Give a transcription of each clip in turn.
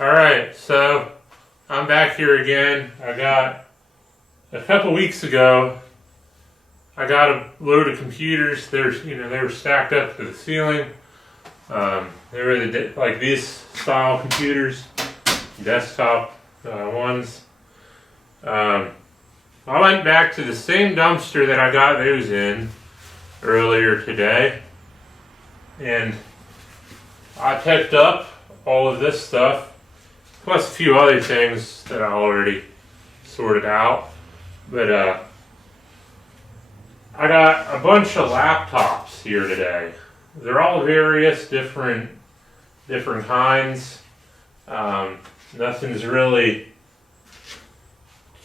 Alright, so I'm back here again. A couple weeks ago, I got a load of computers. They were stacked up to the ceiling. They were like these style computers, desktop ones. I went back to the same dumpster that I got those in earlier today, and I picked up all of this stuff, plus a few other things that I already sorted out. But I got a bunch of laptops here today. They're all various different kinds. Nothing's really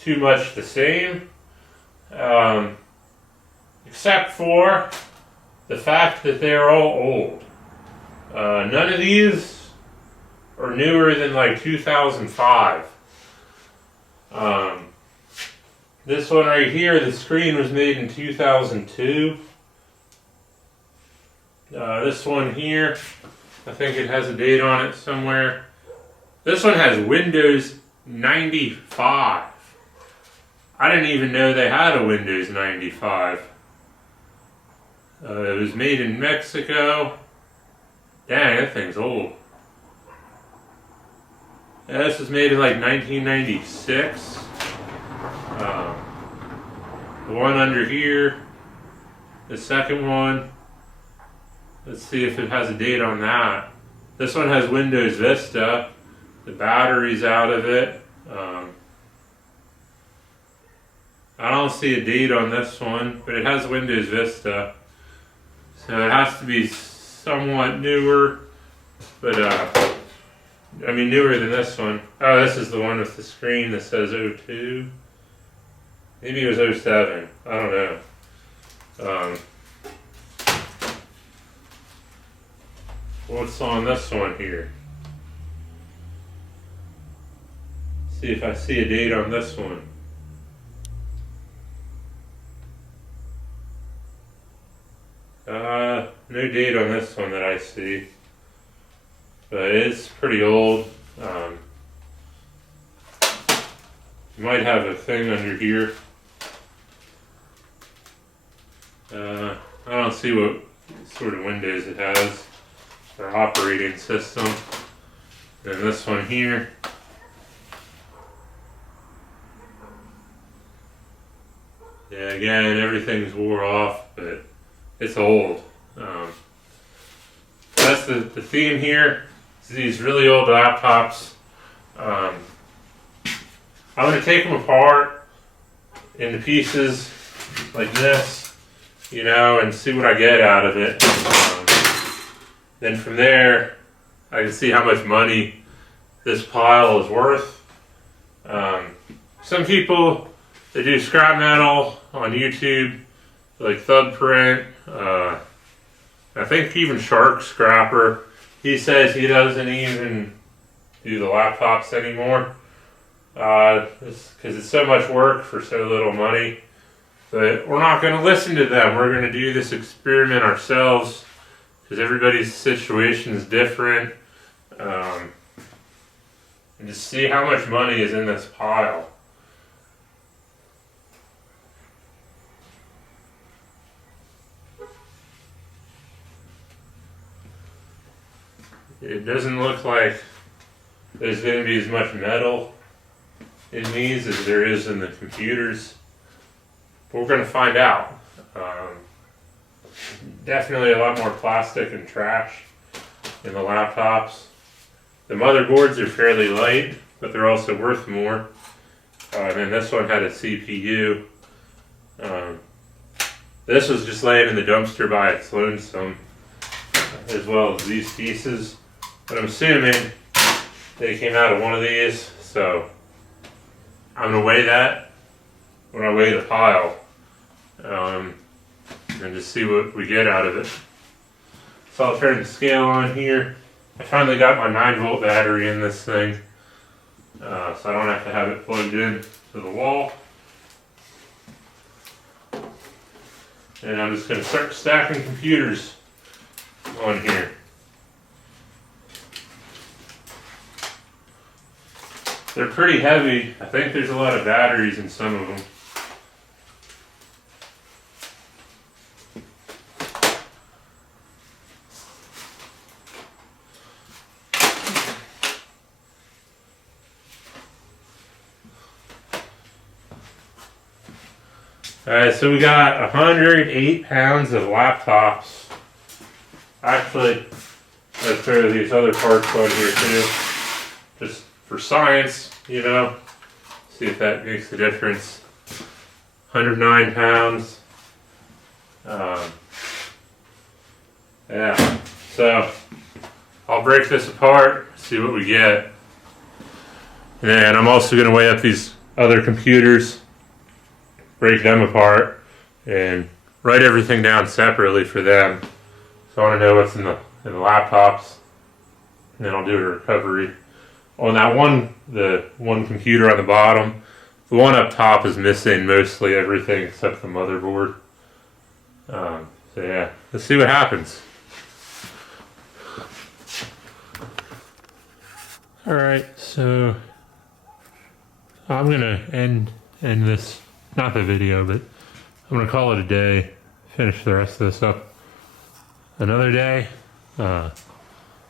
too much the same, except for the fact that they're all old. None of these are newer than like 2005. This one right here, the screen was made in 2002. This one here, I think it has a date on it somewhere. This one has Windows 95. I didn't even know they had a Windows 95. It was made in Mexico. Dang, that thing's old. Yeah, this was made in like 1996. The one under here, the second one, let's see if it has a date on that. This one has Windows Vista. The battery's out of it. I don't see a date on this one, but it has Windows Vista. So it has to be somewhat newer, but newer than this one. Oh, this is the one with the screen that says 02. Maybe it was 07. I don't know. What's on this one here? See if I see a date on this one. No date on this one that I see, but it's pretty old. You might have a thing under here. I don't see what sort of Windows it has, or operating system. And this one here. Yeah, again, everything's wore off, but it's old. That's the theme here. It's these really old laptops. I'm going to take them apart into pieces like this, and see what I get out of it. Then from there, I can see how much money this pile is worth. Some people, they do scrap metal on YouTube, like Thubprint. I think even Shark Scrapper. He says he doesn't even do the laptops anymore. Because it's so much work for so little money. But we're not going to listen to them. We're going to do this experiment ourselves, because everybody's situation is different. And just see how much money is in this pile. It doesn't look like there's going to be as much metal in these as there is in the computers. But we're going to find out. Definitely a lot more plastic and trash in the laptops. The motherboards are fairly light, but they're also worth more. And then this one had a CPU. This was just laying in the dumpster by its lonesome, as well as these pieces. But I'm assuming they came out of one of these, so I'm going to weigh that when I weigh the pile, and just see what we get out of it. So I'll turn the scale on here. I finally got my 9-volt battery in this thing, so I don't have to have it plugged in to the wall. And I'm just going to start stacking computers on here. They're pretty heavy. I think there's a lot of batteries in some of them. Alright, so we got 108 pounds of laptops. Actually, let's throw these other parts on here too. Just for science, you know. See if that makes a difference. 109 pounds. Yeah, so I'll break this apart, see what we get. And then I'm also going to weigh up these other computers, break them apart, and write everything down separately for them. So I want to know what's in the laptops, and then I'll do a recovery. On that one, the one computer on the bottom, the one up top is missing mostly everything except the motherboard. So yeah, let's see what happens. Alright, so I'm gonna end this, not the video, but I'm gonna call it a day, finish the rest of this up another day.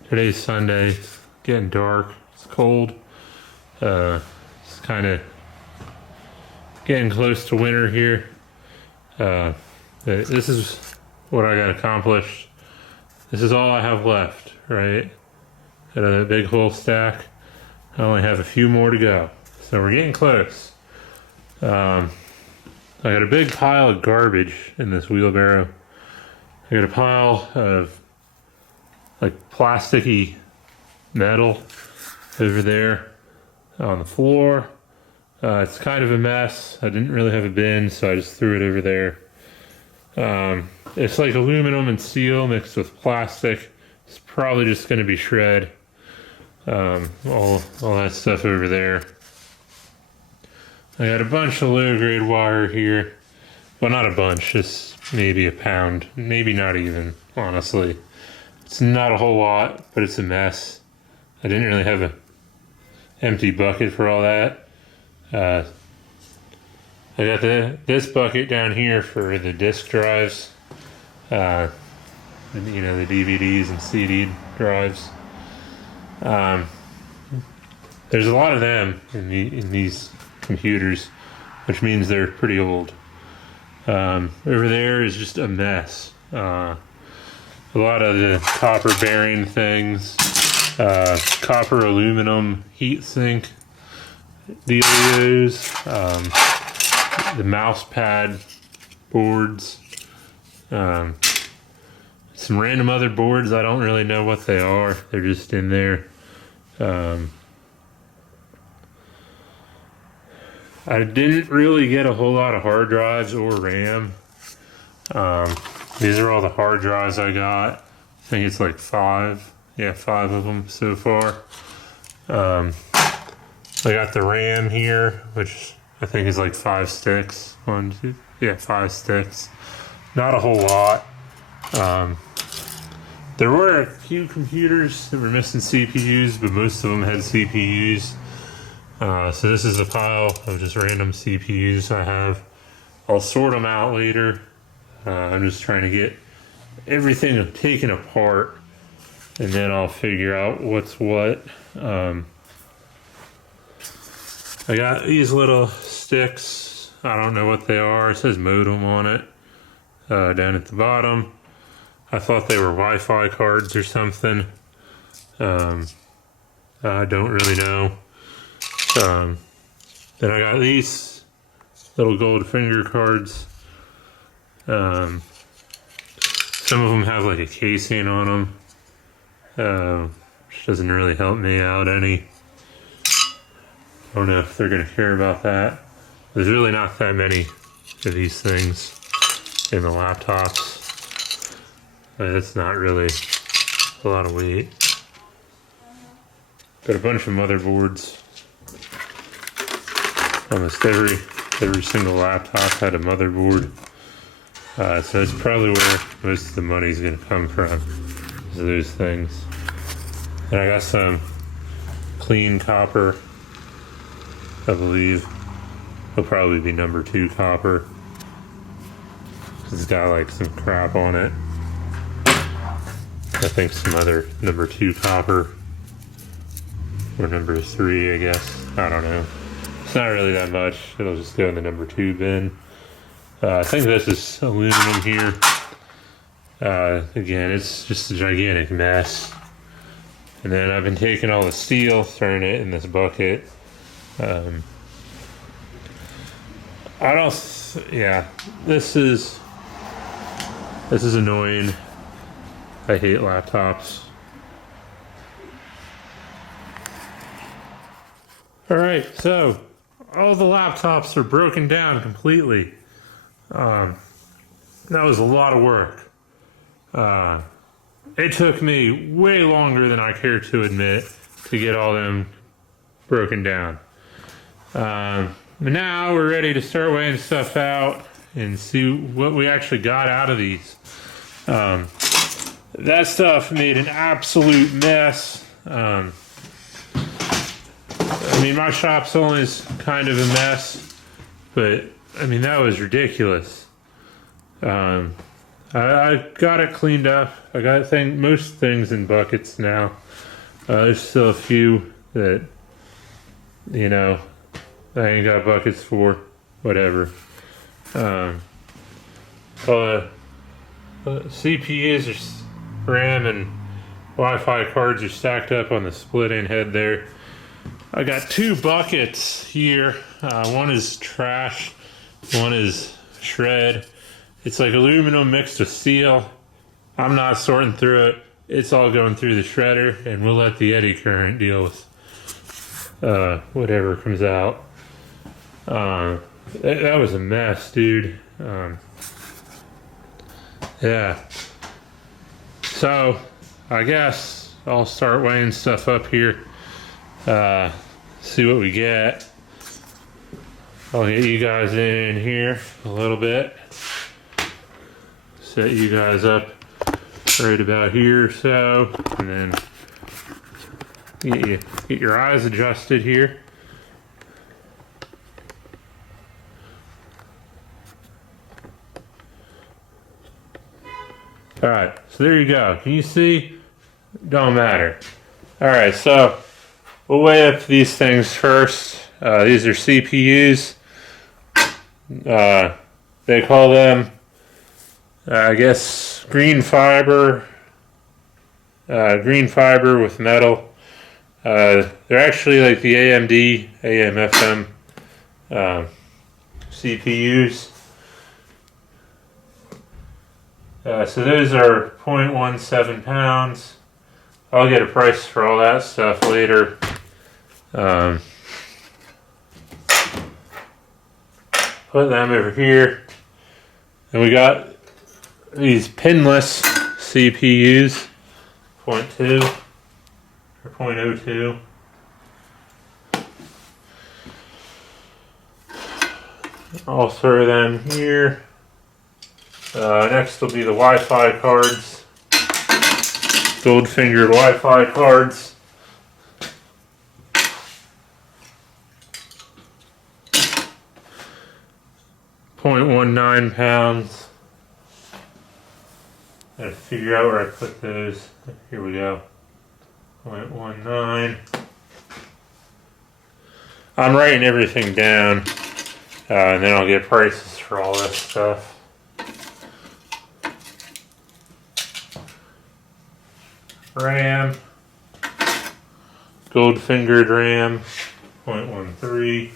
Today's Sunday, it's getting dark, it's cold, it's kind of getting close to winter here. This is what I got accomplished. This is all I have left, right? Got a big whole stack. I only have a few more to go, so we're getting close. I got a big pile of garbage in this wheelbarrow. I got a pile of like plasticky metal over there on the floor. It's kind of a mess. I didn't really have a bin, so I just threw it over there. It's like aluminum and steel mixed with plastic. It's probably just going to be shred. All that stuff over there. I got a bunch of low-grade wire here. Well, not a bunch, just maybe a pound. Maybe not even, honestly. It's not a whole lot, but it's a mess. I didn't really have an empty bucket for all that. I got this bucket down here for the disc drives. You know, the DVDs and CD drives. There's a lot of them in these computers, which means they're pretty old. Over there is just a mess. A lot of the copper bearing things, copper aluminum heat sink dealios, the mouse pad boards, some random other boards. I don't really know what they are. They're just in there. I didn't really get a whole lot of hard drives or RAM. These are all the hard drives I got. I think it's like 5. Yeah, 5 of them so far. I got the RAM here, which I think is like 5 sticks. 1, 2, yeah, 5 sticks. Not a whole lot. There were a few computers that were missing CPUs, but most of them had CPUs. So this is a pile of just random CPUs I have. I'll sort them out later. I'm just trying to get everything taken apart, and then I'll figure out what's what. I got these little sticks. I don't know what they are. It says modem on it down at the bottom. I thought they were Wi-Fi cards or something. I don't really know. Then I got these little gold finger cards. Some of them have like a casing on them, which doesn't really help me out any. I don't know if they're going to care about that. There's really not that many of these things in the laptops. That's not really a lot of weight. Got a bunch of motherboards. Almost every single laptop had a motherboard. So that's probably where most of the money's going to come from, is those things. And I got some clean copper I believe. It'll probably be number 2 copper. It's got like some crap on it. I think some other number 2 copper. Or number 3, I guess. I don't know. It's not really that much. It'll just go in the number 2 bin. I think this is aluminum here. Again, it's just a gigantic mess. And then I've been taking all the steel, throwing it in this bucket. Yeah, this is annoying. I hate laptops. Alright, so all the laptops are broken down completely. That was a lot of work. It took me way longer than I care to admit to get all them broken down. But now we're ready to start weighing stuff out and see what we actually got out of these. That stuff made an absolute mess. I mean, my shop's always kind of a mess, but I mean, that was ridiculous. I got it cleaned up. I got most things in buckets now. There's still a few that, you know, I ain't got buckets for, whatever. CPUs, RAM, and Wi-Fi cards are stacked up on the split-in head there. I got 2 buckets here. One is trash, one is shred. It's like aluminum mixed with steel. I'm not sorting through it. It's all going through the shredder, and we'll let the eddy current deal with whatever comes out. That was a mess, dude. Yeah. So, I guess I'll start weighing stuff up here. See what we get. I'll get you guys in here a little bit. Set you guys up right about here or so, and then get your eyes adjusted here. Alright, so there you go. Can you see? Don't matter. Alright, so we'll weigh up these things first. These are CPUs. They call them, I guess, green fiber with metal. They're actually like the AMD, AM/FM CPUs. So those are 0.17 pounds. I'll get a price for all that stuff later. Put them over here. And we got these pinless CPUs, 0.2 or 0.02. I'll throw them here. Next will be the Wi-Fi cards, gold-fingered Wi-Fi cards. .19 pounds. Gotta figure out where I put those. Here we go. 0.19. I'm writing everything down, and then I'll get prices for all this stuff. RAM, gold-fingered RAM, 0.13.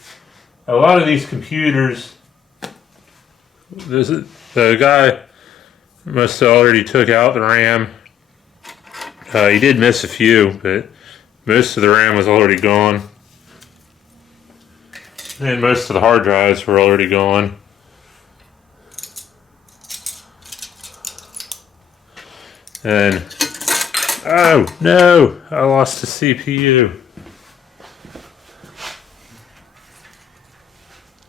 A lot of these computers, the guy must have already took out the RAM. He did miss a few, but most of the RAM was already gone. And most of the hard drives were already gone. And oh no, I lost the CPU.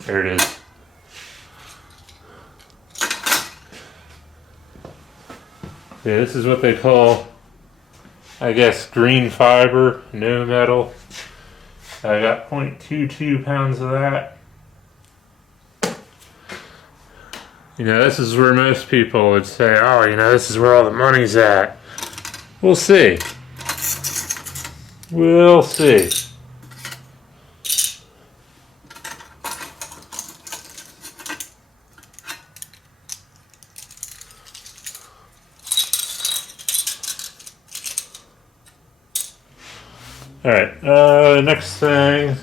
There it is. Yeah, this is what they call, I guess, green fiber, no metal. I got 0.22 pounds of that. You know, this is where most people would say, oh, you know, this is where all the money's at. We'll see. We'll see. Alright, next thing,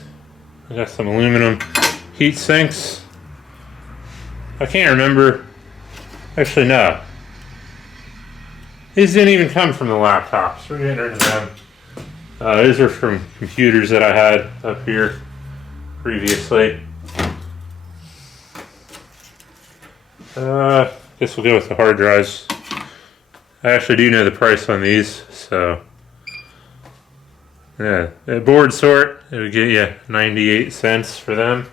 I got some aluminum heat sinks. I can't remember. Actually, no. These didn't even come from the laptops. We're getting rid of them. These are from computers that I had up here previously. Guess we'll go with the hard drives. I actually do know the price on these, so yeah, at board sort, it would get you 98 cents for them.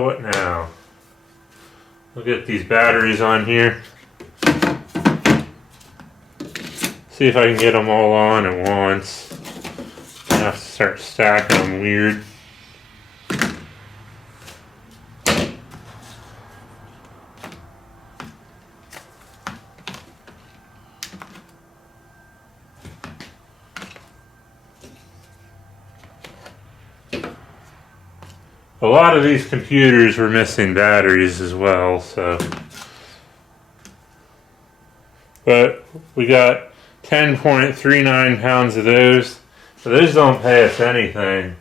What now? We'll get these batteries on here. See if I can get them all on at once. I have to start stacking them weird. A lot of these computers were missing batteries as well, so. But we got 10.39 pounds of those. So those don't pay us anything.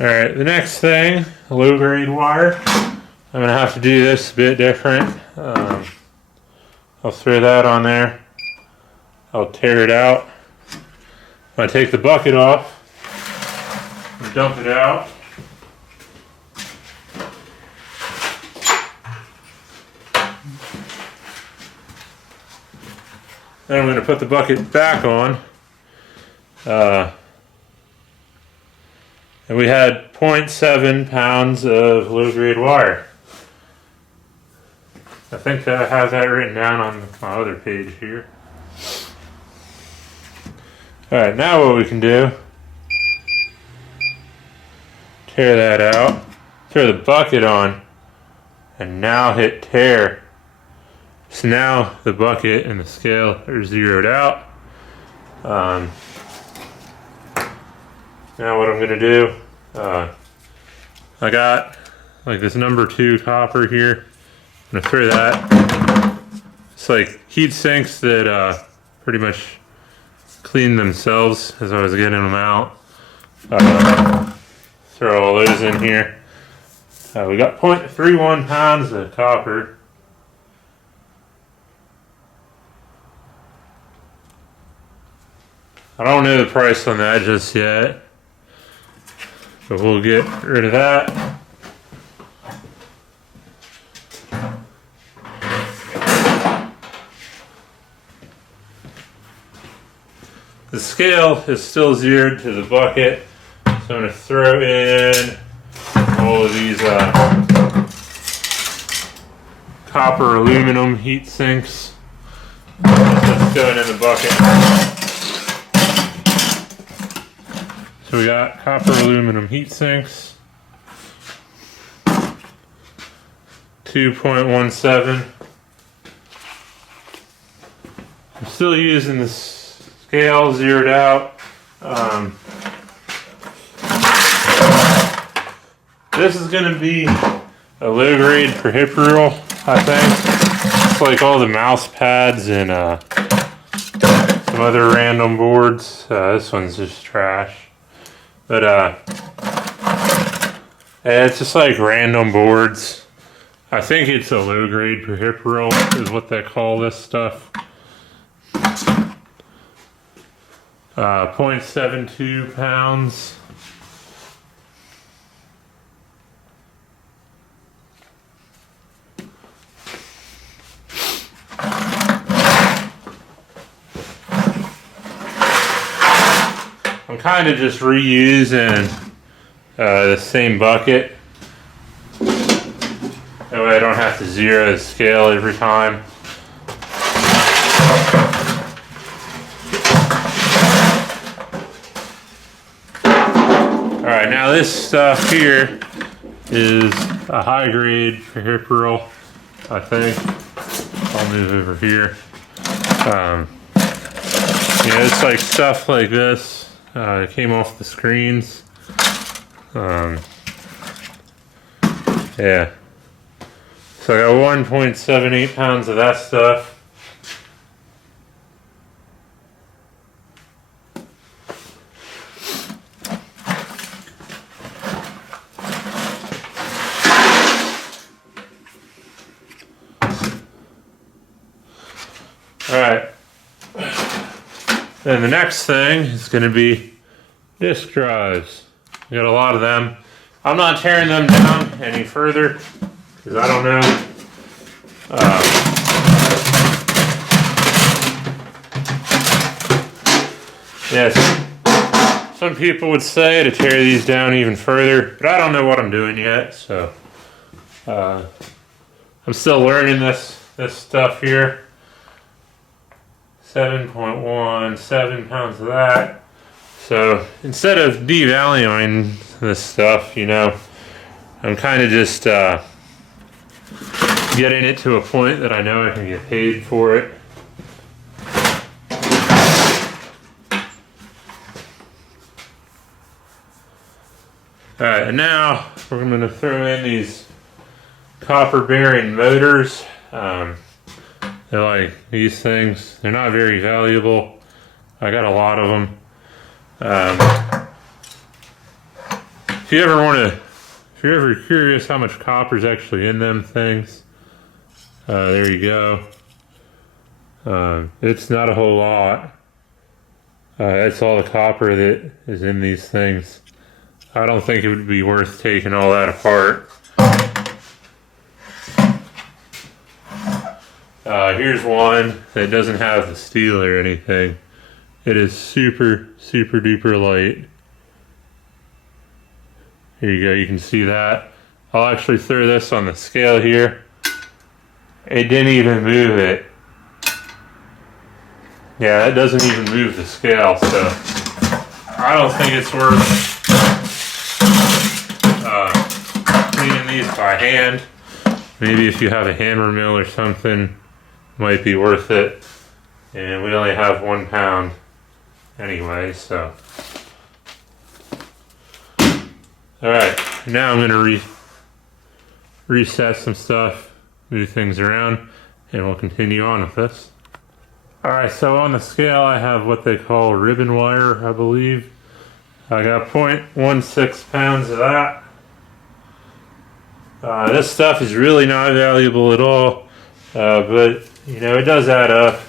Alright, the next thing, low grade wire. I'm going to have to do this a bit different. I'll throw that on there. I'll tear it out. I take the bucket off and dump it out. Then I'm going to put the bucket back on. And we had 0.7 pounds of low-grade wire. I think I have that written down on my other page here. Alright, now what we can do, tear that out, throw the bucket on, and now hit tear. So now the bucket and the scale are zeroed out. Now what I'm going to do, I got like this number 2 copper here. I'm going to throw that. It's like heat sinks that pretty much clean themselves as I was getting them out. Throw all those in here. We got 0.31 pounds of copper. I don't know the price on that just yet. But we'll get rid of that. The scale is still zeroed to the bucket, so I'm going to throw in all of these copper aluminum heat sinks. That's going in the bucket. So we got copper aluminum heat sinks, 2.17. I'm still using the scale zeroed out. This is going to be a low grade peripheral, I think. It's like all the mouse pads and some other random boards. This one's just trash. But yeah, it's just like random boards. I think it's a low grade peripheral is what they call this stuff. 0.72 pounds. I'm kind of just reusing the same bucket. That way I don't have to zero the scale every time. Alright, now this stuff here is a high grade peripheral, I think. I'll move over here. Yeah, it's like stuff like this. It came off the screens. Yeah. So I got 1.78 pounds of that stuff. Alright. Then the next thing is going to be disk drives. I got a lot of them. I'm not tearing them down any further because I don't know. Yes, some people would say to tear these down even further, but I don't know what I'm doing yet. So I'm still learning this stuff here. 7.17 pounds of that. So instead of devaluing this stuff, you know, I'm kind of just getting it to a point that I know I can get paid for it. Alright, and now we're going to throw in these copper bearing motors. They're like these things. They're not very valuable. I got a lot of them. If you're ever curious how much copper is actually in them things, there you go. It's not a whole lot. That's all the copper that is in these things. I don't think it would be worth taking all that apart. Here's one that doesn't have the steel or anything. It is super, super duper light. Here you go, you can see that. I'll actually throw this on the scale here. It didn't even move it. Yeah, it doesn't even move the scale, so I don't think it's worth cleaning these by hand. Maybe if you have a hammer mill or something, might be worth it. And we only have 1 pound anyway, so. Alright, now I'm going to reset some stuff, move things around, and we'll continue on with this. Alright, so on the scale I have what they call ribbon wire, I believe. I got 0.16 pounds of that. This stuff is really not valuable at all, but you know, it does add up.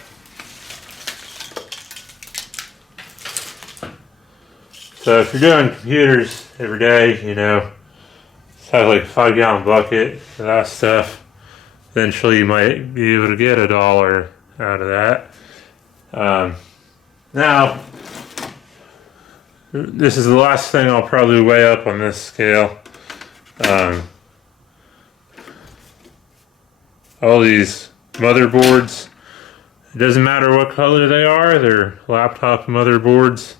So if you're doing computers every day, you know, just have like a 5-gallon bucket of that stuff. Eventually you might be able to get $1 out of that. Now, this is the last thing I'll probably weigh up on this scale. All these motherboards, it doesn't matter what color they are, they're laptop motherboards.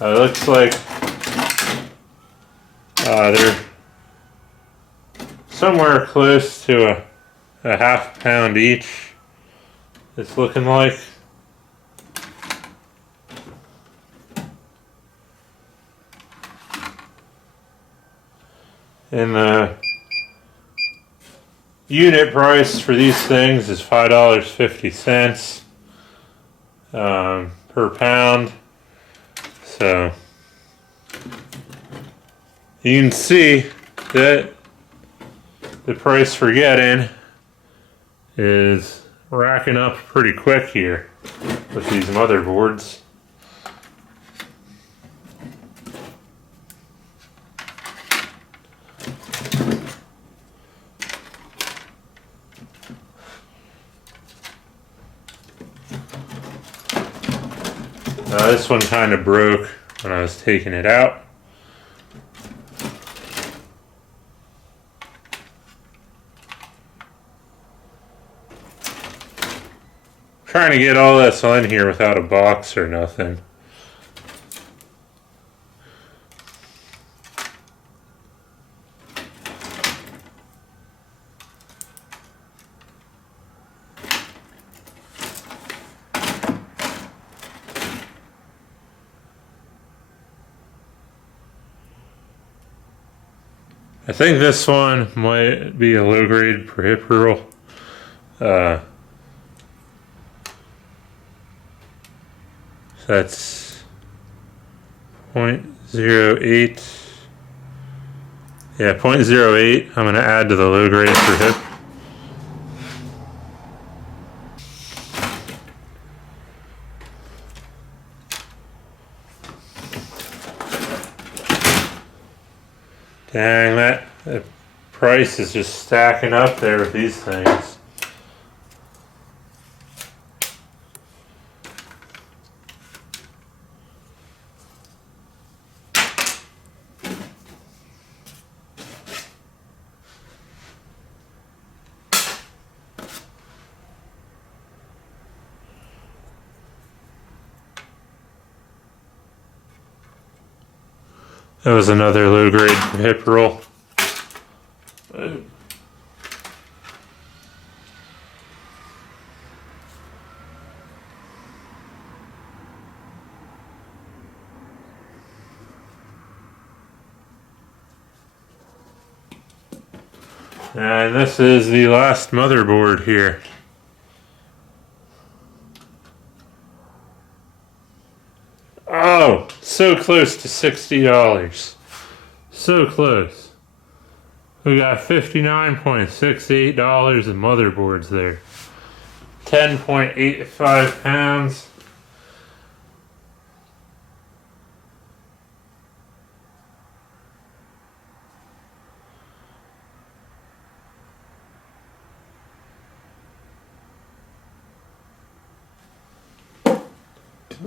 It looks like they're somewhere close to a ½ pound each, it's looking like. And the unit price for these things is $5.50 per pound. So You can see that the price for getting is racking up pretty quick here with these motherboards. This one kind of broke when I was taking it out. Trying to get all this on here without a box or nothing. I think this one might be a low grade peripheral. That's 0.08. Yeah, 0.08. I'm going to add to the low grade for hip. Dang, that price is just stacking up there with these things. That was another low grade hip roll. And this is the last motherboard here. Oh, so close to $60. So close. We got $59.68 in motherboards there. 10.85 pounds.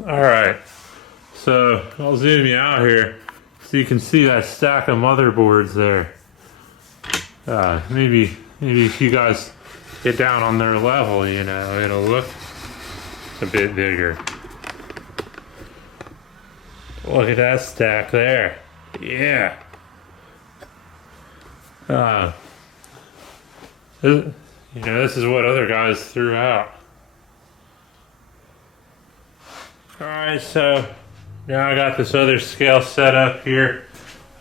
All right. So I'll zoom you out here so you can see that stack of motherboards there. Maybe if you guys get down on their level, you know, it'll look a bit bigger. Look at that stack there. Yeah. You know, this is what other guys threw out. Alright, so now I got this other scale set up here.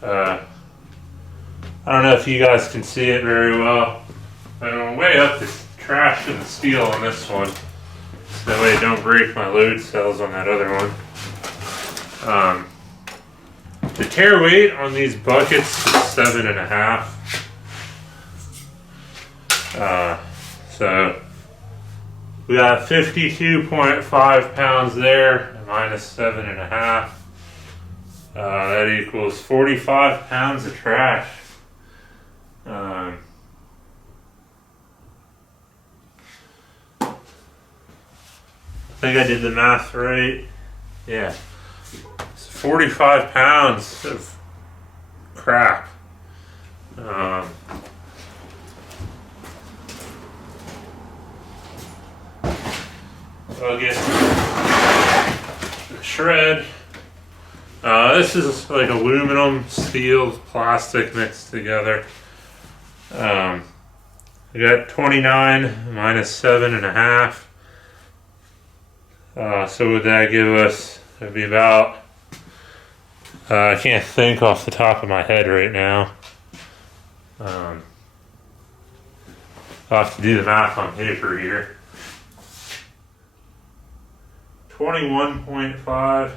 I don't know if you guys can see it very well, but I'm gonna weigh up the trash and the steel on this one, so that way it don't break my load cells on that other one. The tare weight on these buckets is 7.5. So we got 52.5 pounds there, minus 7.5. That equals 45 pounds of trash. I think I did the math right. Yeah. It's 45 pounds of crap. I'll get the shred. This is like aluminum, steel, plastic mixed together. I got 29 minus 7.5. So would that give us, it'd be about, I can't think off the top of my head right now. I'll have to do the math on paper here. 21.5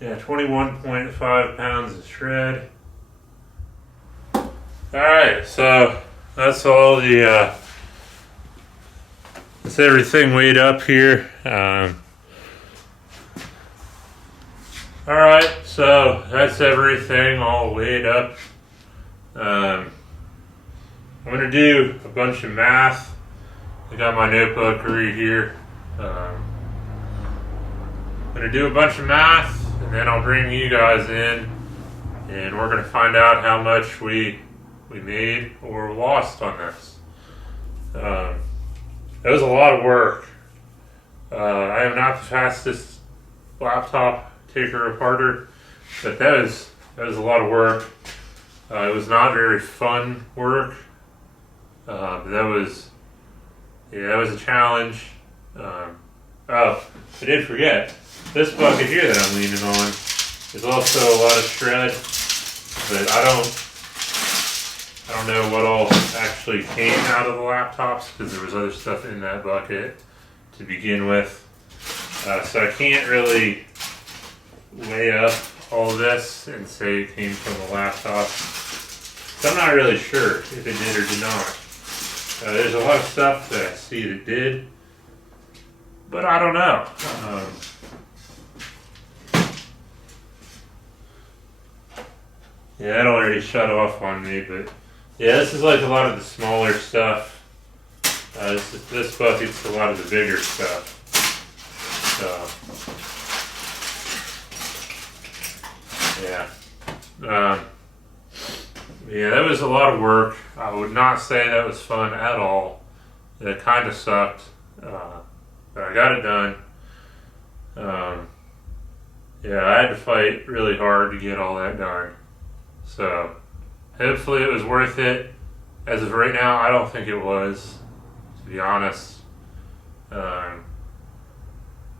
Yeah, 21.5 pounds of shred. Alright, so that's all the, that's everything weighed up here. Alright, so that's everything all weighed up. I'm going to do a bunch of math. I got my notebook right here. I'm going to do a bunch of math, and then I'll bring you guys in, and we're going to find out how much we made or lost on this. It was a lot of work. I am not the fastest laptop taker aparter, but that was a lot of work. It was not very fun work. But that was a challenge. Oh, I did forget. This bucket here that I'm leaning on is also a lot of shred, but I don't know what all actually came out of the laptops because there was other stuff in that bucket to begin with. So I can't really weigh up all this and say it came from the laptop. So I'm not really sure if it did or did not. There's a lot of stuff that I see that did, but I don't know. Yeah, that already shut off on me, but yeah, this is like a lot of the smaller stuff. This bucket's a lot of the bigger stuff. So, yeah. Yeah, that was a lot of work. I would not say that was fun at all. It kind of sucked, but I got it done. Yeah, I had to fight really hard to get all that done. So, hopefully it was worth it. As of right now, I don't think it was, to be honest.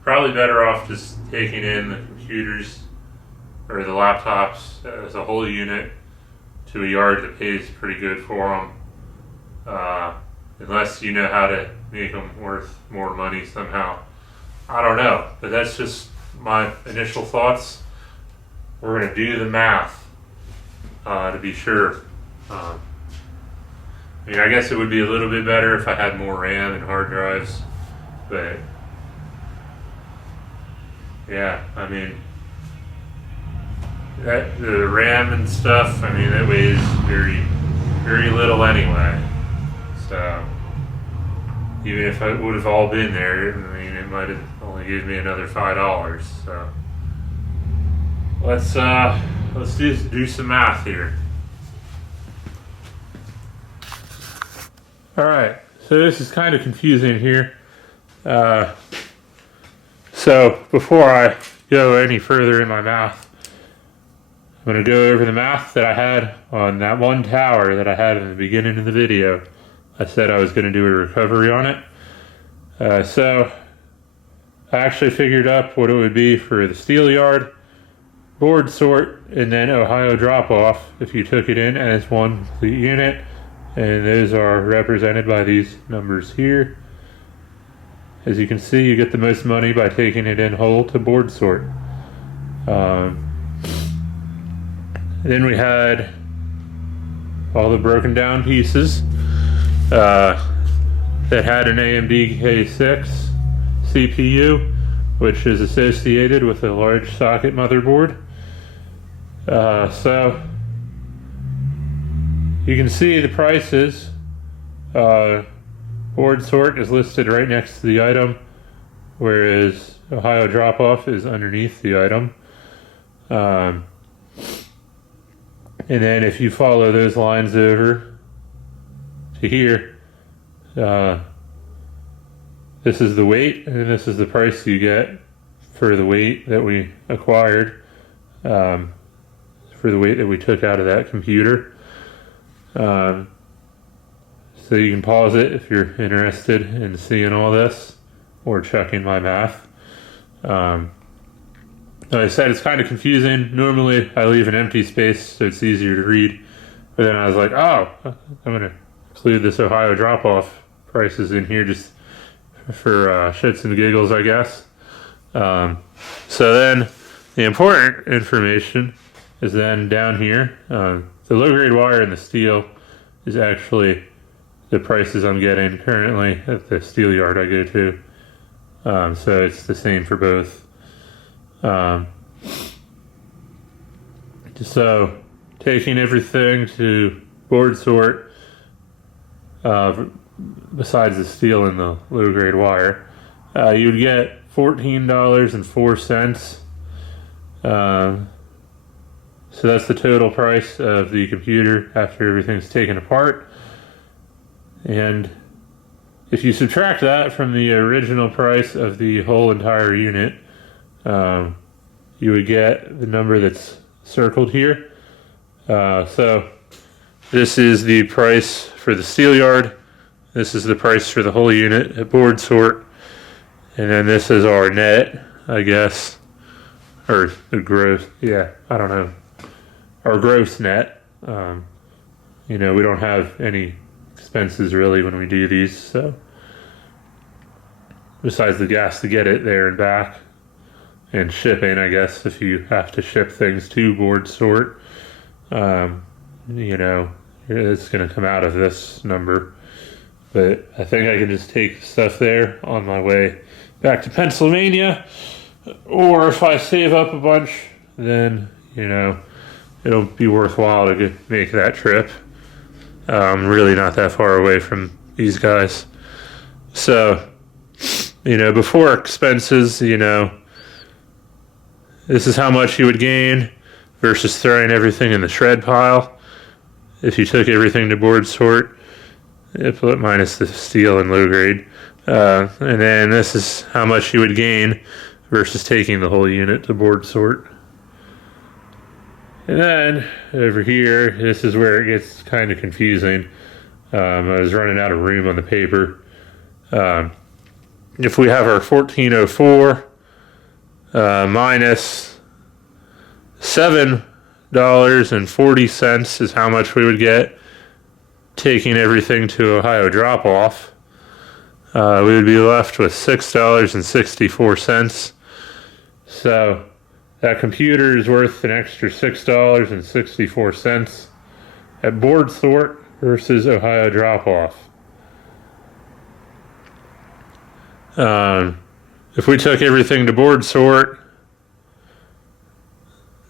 Probably better off just taking in the computers or the laptops as a whole unit to a yard that pays pretty good for them. Unless you know how to make them worth more money somehow. I don't know, but that's just my initial thoughts. We're going to do the math to be sure. I mean, I guess it would be a little bit better if I had more RAM and hard drives, but yeah, I mean, the RAM and stuff, I mean, that weighs very, very little anyway. So, even if it would have all been there, I mean, it might have only given me another $5. So, let's do some math here. All right, so this is kind of confusing here. So before I go any further in my math, I'm going to go over the math that I had on that one tower that I had in the beginning of the video. I said I was going to do a recovery on it. So I actually figured up what it would be for the steel yard, board sort, and then Ohio drop off if you took it in as one complete unit. And those are represented by these numbers here. As you can see, you get the most money by taking it in whole to board sort. Then we had all the broken down pieces that had an AMD K6 CPU, which is associated with a large socket motherboard. So you can see the prices. Board sort is listed right next to the item, whereas Ohio drop off is underneath the item. And then if you follow those lines over to here, this is the weight, and this is the price you get for the weight that we acquired, for the weight that we took out of that computer. So you can pause it if you're interested in seeing all this or checking my math. Like I said, it's kind of confusing. Normally I leave an empty space so it's easier to read, but then I was like, oh, I'm going to include this Ohio drop-off prices in here just for shits and giggles, I guess. So then The important information is then down here. The low grade wire and the steel is actually the prices I'm getting currently at the steel yard I go to. So it's the same for both. So taking everything to board sort, besides the steel and the low grade wire, you would get $14.04. So that's the total price of the computer after everything's taken apart. And if you subtract that from the original price of the whole entire unit, you would get the number that's circled here. So this is the price for the steel yard. This is the price for the whole unit at board sort. And then this is our net, I guess. Or the gross, yeah, I don't know. Our gross net. We don't have any expenses really when we do these, so. Besides the gas to get it there and back. And shipping, I guess, if you have to ship things to board sort. It's going to come out of this number. But I think I can just take stuff there on my way back to Pennsylvania. Or if I save up a bunch, then, it'll be worthwhile to make that trip. I'm really not that far away from these guys. So, before expenses, this is how much you would gain versus throwing everything in the shred pile. If you took everything to board sort, minus the steel and low grade. And then this is how much you would gain versus taking the whole unit to board sort. And then over here, this is where it gets kind of confusing. I was running out of room on the paper. If we have our 1404 minus $7.40 is how much we would get taking everything to Ohio drop-off, we would be left with $6.64. So that computer is worth an extra $6.64 at board sort versus Ohio drop-off. If we took everything to board sort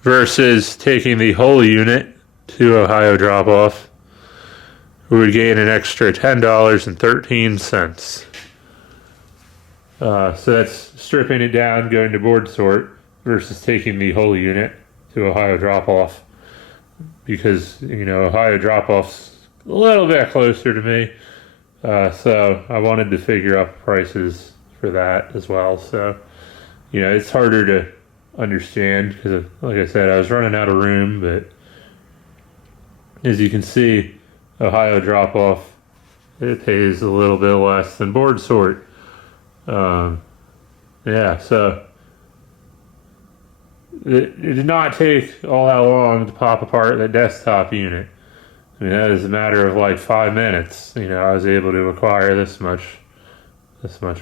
versus taking the whole unit to Ohio drop-off, we would gain an extra $10.13. So that's stripping it down, going to board sort versus taking the whole unit to Ohio drop-off, because Ohio drop-off's a little bit closer to me, so I wanted to figure out prices for that as well. So it's harder to understand because, like I said, I was running out of room. But as you can see, Ohio drop-off, it pays a little bit less than board sort. So it did not take all that long to pop apart that desktop unit. I mean, that is a matter of like 5 minutes. I was able to acquire this much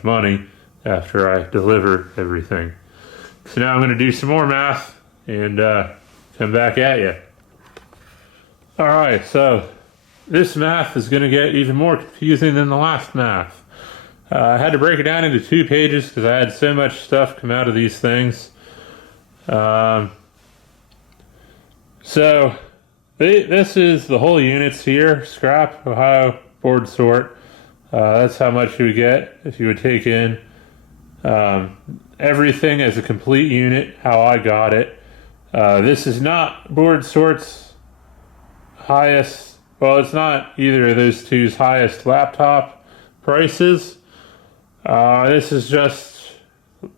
money after I deliver everything. So now I'm going to do some more math and come back at you. All right, so this math is going to get even more confusing than the last math. I had to break it down into 2 pages because I had so much stuff come out of these things. So this is the whole units here, scrap, Ohio, board sort. That's how much you would get if you would take in everything as a complete unit, how I got it. This is not board sort's highest, well, it's not either of those two's highest laptop prices. This is just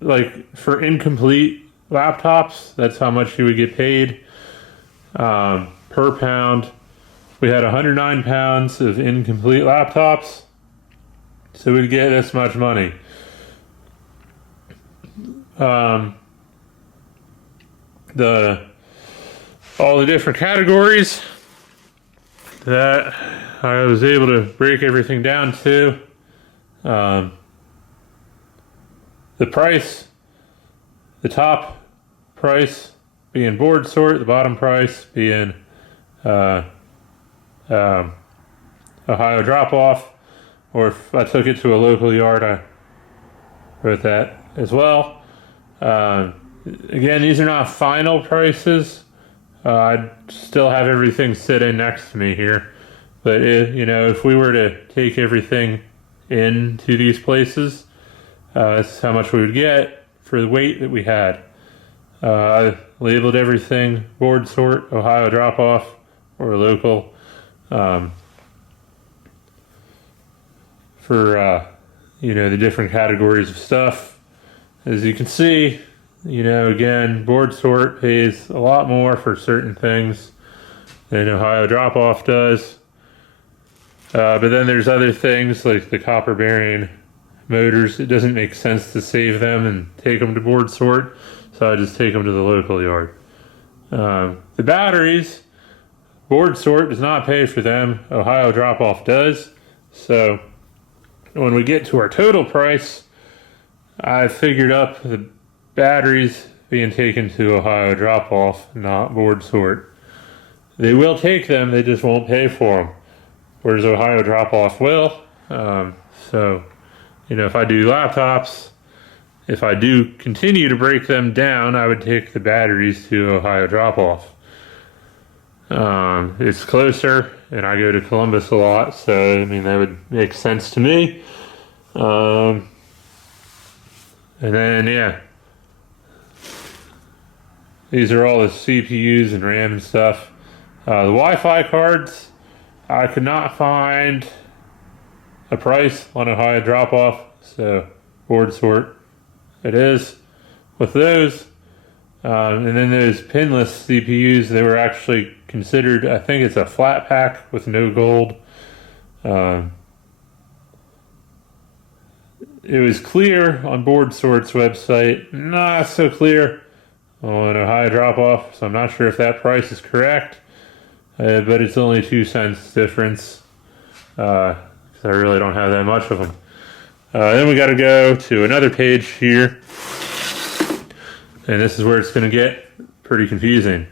like for incomplete laptops, that's how much you would get paid per pound. We had 109 pounds of incomplete laptops, so we'd get this much money. All the different categories that I was able to break everything down to. The price, the top price being board sort, the bottom price being Ohio drop off, or if I took it to a local yard, I wrote that as well. Again, these are not final prices. I'd still have everything sitting next to me here, but if we were to take everything into these places, this is how much we would get for the weight that we had. I labeled everything board sort, Ohio drop off, or local. For the different categories of stuff. As you can see, again, board sort pays a lot more for certain things than Ohio drop off does. But then there's other things like the copper bearing motors. It doesn't make sense to save them and take them to board sort, so I just take them to the local yard. The batteries, board sort does not pay for them. Ohio drop off does. So when we get to our total price, I figured up the batteries being taken to Ohio drop off, not board sort. They will take them, they just won't pay for them, whereas Ohio drop off will. So if I do laptops, if I do continue to break them down, I would take the batteries to Ohio drop off. It's closer, and I go to Columbus a lot, so that would make sense to me. And then these are all the CPUs and RAM and stuff. The Wi-Fi cards, I could not find a price on Ohio drop off, so board sort it is with those. And then those pinless CPUs, they were actually considered, I think it's a flat pack with no gold. It was clear on board sort's website, not so clear on Ohio drop off, so I'm not sure if that price is correct, but it's only 2 cents difference, because I really don't have that much of them. Then we got to go to another page here, and this is where it's going to get pretty confusing.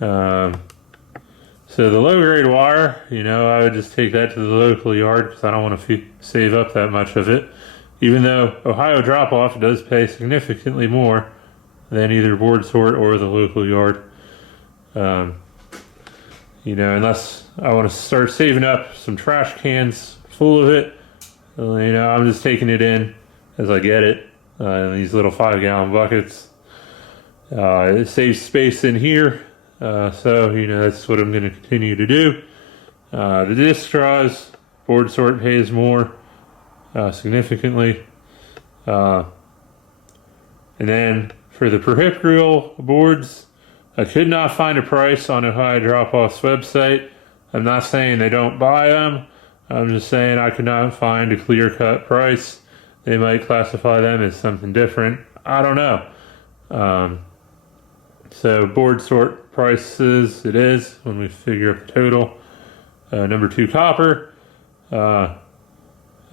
So the low grade wire, I would just take that to the local yard because I don't want to save up that much of it, even though Ohio drop off does pay significantly more than either board sort or the local yard. Unless I want to start saving up some trash cans full of it, I'm just taking it in as I get it in these little 5-gallon buckets. It saves space in here, so that's what I'm going to continue to do. The disc straws, board sort pays more significantly, and then for the peripheral boards, I could not find a price on Ohio Drop-Off's website. I'm not saying they don't buy them. I'm just saying I could not find a clear-cut price. They might classify them as something different. I don't know. So board sort prices it is when we figure up the total. Number 2, copper. I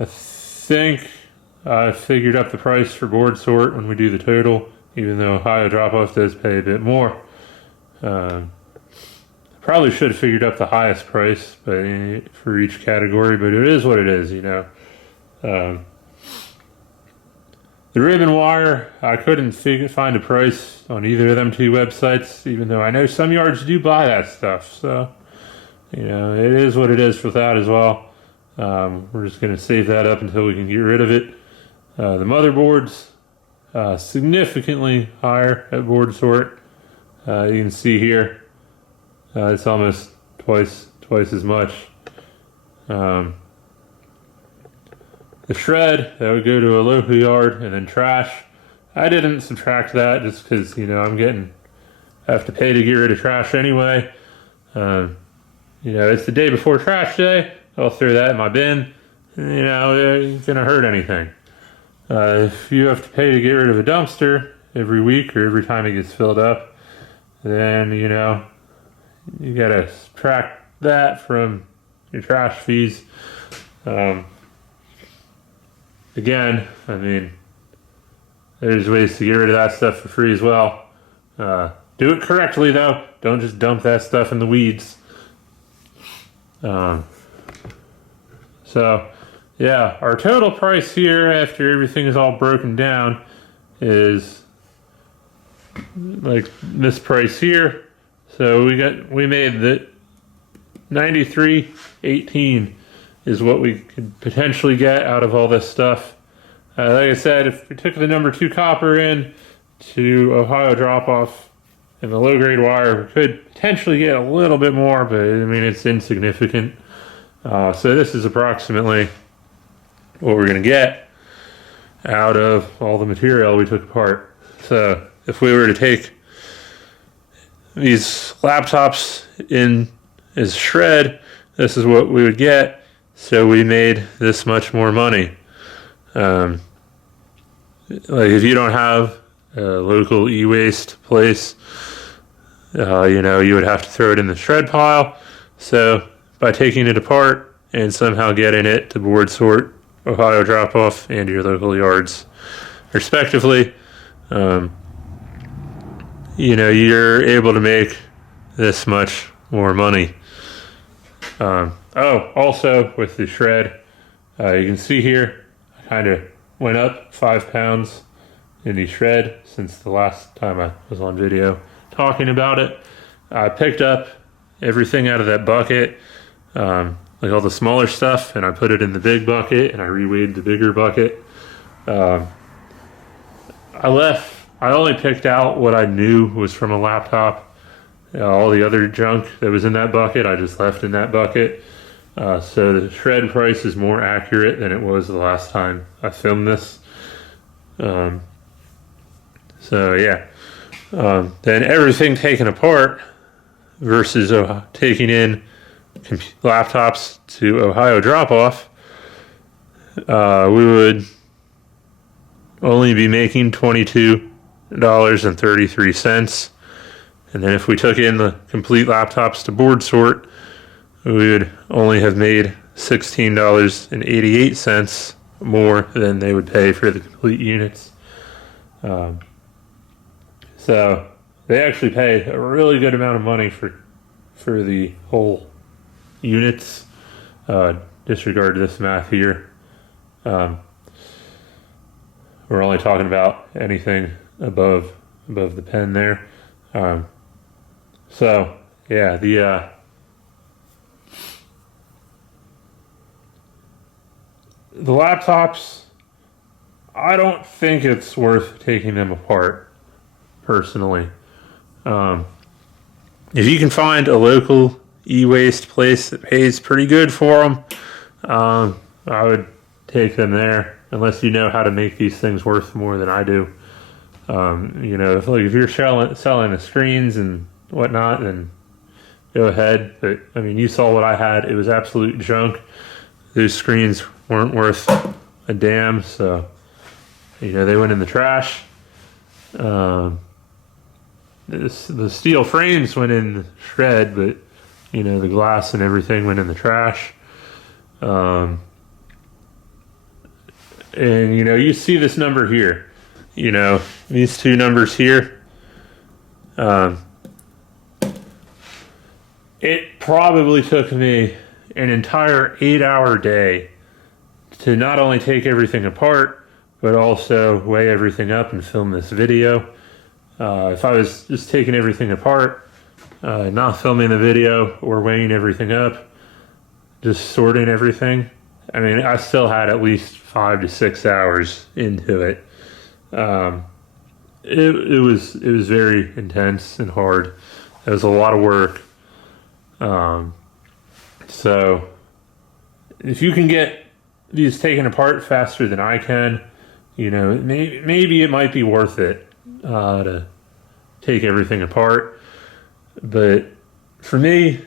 think I figured up the price for board sort when we do the total, even though Ohio drop-off does pay a bit more. Probably should have figured up the highest price for each category, but it is what it is, The ribbon wire, I couldn't find a price on either of them 2 websites, even though I know some yards do buy that stuff. So, it is what it is for that as well. We're just going to save that up until we can get rid of it. The motherboards, significantly higher at board sort. You can see here, it's almost twice as much. The shred, that would go to a local yard, and then trash. I didn't subtract that just because, I have to pay to get rid of trash anyway. It's the day before trash day. I'll throw that in my bin. It ain't gonna hurt anything. If you have to pay to get rid of a dumpster every week or every time it gets filled up, then, you gotta subtract that from your trash fees. Again, there's ways to get rid of that stuff for free as well. Do it correctly though. Don't just dump that stuff in the weeds. So yeah, our total price here after everything is all broken down is like this price here. So we made the 93.18 is what we could potentially get out of all this stuff. Like I said, if we took the number 2 copper in to Ohio drop-off and the low-grade wire, we could potentially get a little bit more, but I mean, it's insignificant. So this is approximately what we're going to get out of all the material we took apart. So if we were to take these laptops in as shred, this is what we would get. So we made this much more money. Like if you don't have a local e-waste place, you would have to throw it in the shred pile. So by taking it apart and somehow getting it to board sort, Ohio drop off, and your local yards, respectively, you're able to make this much more money. Also with the shred, you can see here, I kind of went up 5 pounds in the shred since the last time I was on video talking about it. I picked up everything out of that bucket, like all the smaller stuff, and I put it in the big bucket and I reweighed the bigger bucket. I only picked out what I knew was from a laptop. All the other junk that was in that bucket, I just left in that bucket. So the shred price is more accurate than it was the last time I filmed this. Then everything taken apart versus taking in laptops to Ohio drop-off, we would only be making $22.33. And then if we took in the complete laptops to board sort, we would only have made $16.88 more than they would pay for the complete units. So they actually pay a really good amount of money for the whole units. Disregard this math here. We're only talking about anything above the pen there. So yeah, the laptops, I don't think it's worth taking them apart, personally. If you can find a local e-waste place that pays pretty good for them, I would take them there, unless you know how to make these things worth more than I do. If you're selling the screens and whatnot, then go ahead. But I mean, you saw what I had; it was absolute junk. Those screens weren't worth a damn, so they went in the trash. The steel frames went in the shred, but the glass and everything went in the trash. And you see this number here. These two numbers here. It probably took me an entire 8-hour day to not only take everything apart, but also weigh everything up and film this video. If I was just taking everything apart, not filming the video or weighing everything up, just sorting everything, I mean, I still had at least 5 to 6 hours into it. It was very intense and hard. It was a lot of work. So if you can get these taken apart faster than I can, maybe it might be worth it to take everything apart. But for me,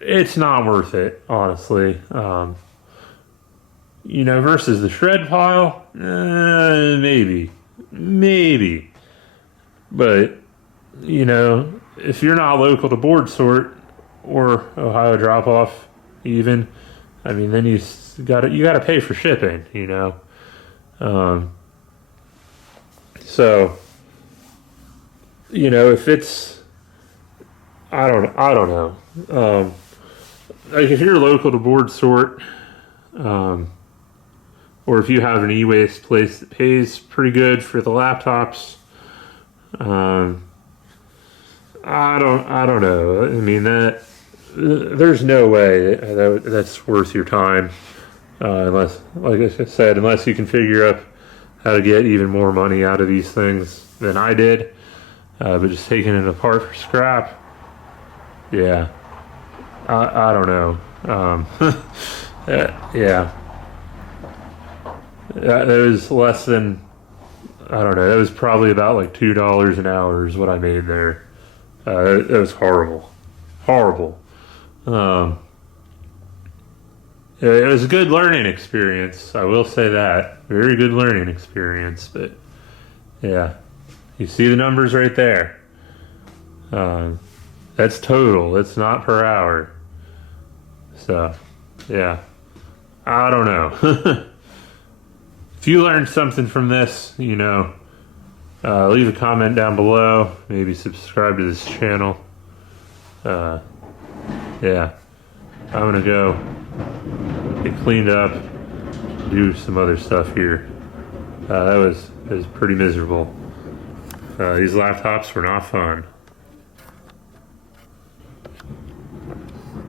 it's not worth it, honestly. Versus the shred pile, maybe. But, if you're not local to board sort or Ohio drop off, even, I mean, then you gotta pay for shipping, So you know, if it's, I don't know. Like if you're local to board sort, or if you have an e-waste place that pays pretty good for the laptops, I don't know. I mean that there's no way that's worth your time, unless, like I said, unless you can figure out how to get even more money out of these things than I did. But just taking it apart for scrap, yeah, I don't know. Yeah, that was less than, I don't know. That was probably about like $2 an hour is what I made there. It was horrible, horrible. Um, it was a good learning experience. I will say that, very good learning experience. But yeah, you see the numbers right there. That's total. It's not per hour. So yeah, I don't know. If you learned something from this, you know, leave a comment down below. Maybe subscribe to this channel. Yeah, I'm gonna go get cleaned up, do some other stuff here. That was pretty miserable. These laptops were not fun.